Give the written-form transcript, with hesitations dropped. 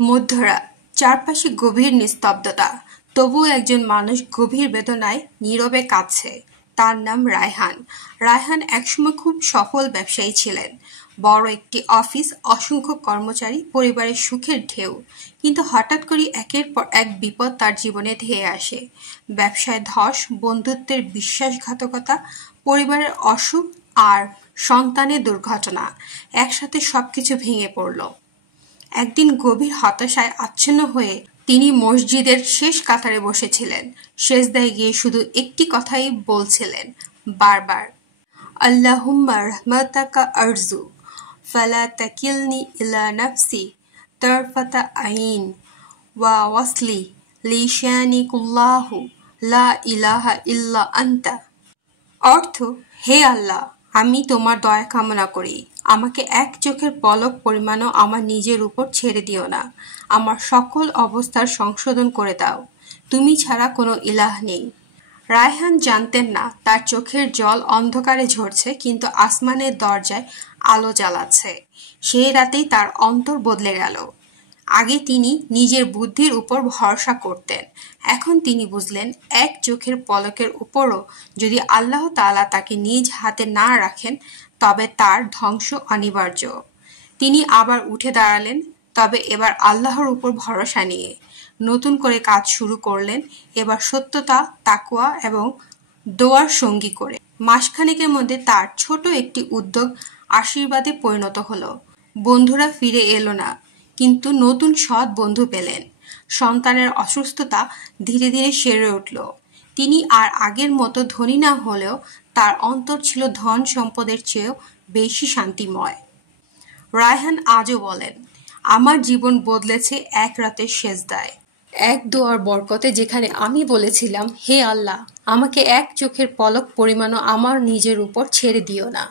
মধ্যরাত, চারপাশে গভীর নিস্তব্ধতা, তবুও একজন মানুষ গভীর বেদনায় নীরবে কাঁদছে। তার নাম রায়হান। রায়হান একসময় খুব সফল ব্যবসায়ী ছিলেন। বড় একটি অফিস, অসংখ্য কর্মচারী, পরিবারের সুখের ঢেউ। কিন্তু হঠাৎ করে একের পর এক বিপদ তার জীবনে ধেয়ে আসে। ব্যবসায় ধস, বন্ধুত্বের বিশ্বাসঘাতকতা, পরিবারের অসুখ আর সন্তানের দুর্ঘটনা। একসাথে সবকিছু ভেঙে পড়ল। একদিন গভীর হতাশায় আচ্ছন্ন হয়ে তিনি মসজিদের শেষ কাতারে বসেছিলেন। সেজদায় গিয়ে শুধু একটি কথাই বলছিলেন বারবার, আল্লাহুম্মা রহমাতাকা আরজু ফালা তাকিলনি ইলা নাফসি তারফাতা আইন ওয়া ওয়াসলি লিশানি কুল্লাহু লা ইলাহা ইল্লা আনতা। অর্থ, হে আল্লাহ, আমি তোমার দয়া কামনা করি, আমাকে এক চোখের পলক পরিমাণও আমার নিজের উপর ছেড়ে দিও না। আমার সকল অবস্থার সংশোধন করে দাও। তুমি ছাড়া কোনো ইলাহ নেই। রায়হান জানতেন না তার চোখের জল অন্ধকারে ঝরছে, কিন্তু আসমানের দরজায় আলো জ্বালাচ্ছে। সেই রাতেই তার অন্তর বদলে গেল। আগে তিনি নিজের বুদ্ধির উপর ভরসা করতেন, এখন তিনি বুঝলেন এক চোখের পলকের উপরও যদি আল্লাহ তাআলা তাকে নিজ হাতে না রাখেন তবে তার ধ্বংস অনিবার্য। তিনি আবার উঠে দাঁড়ালেন, তবে এবার আল্লাহর উপর ভরসা নিয়ে। নতুন করে কাজ শুরু করলেন, এবার সত্যতা, তাকওয়া এবং দোয়ার সঙ্গী করে। মাসখানেকের মধ্যে তার ছোট একটি উদ্যোগ আশীর্বাদে পরিণত হলো। বন্ধুরা ফিরে এলো না, কিন্তু নতুন সৎ বন্ধু পেলেন। সন্তানের অসুস্থতা ধীরে ধীরে সেরে উঠল। তিনি আর আগের মতো ধনী না হলেও তার অন্তর ছিল ধন সম্পদের চেয়েও বেশি শান্তিময়। রায়হান আজও বলেন, আমার জীবন বদলেছে এক রাতের সেজদায়, এক দোয়ার বরকতে, যেখানে আমি বলেছিলাম, হে আল্লাহ, আমাকে এক চোখের পলক পরিমাণও আমার নিজের উপর ছেড়ে দিও না।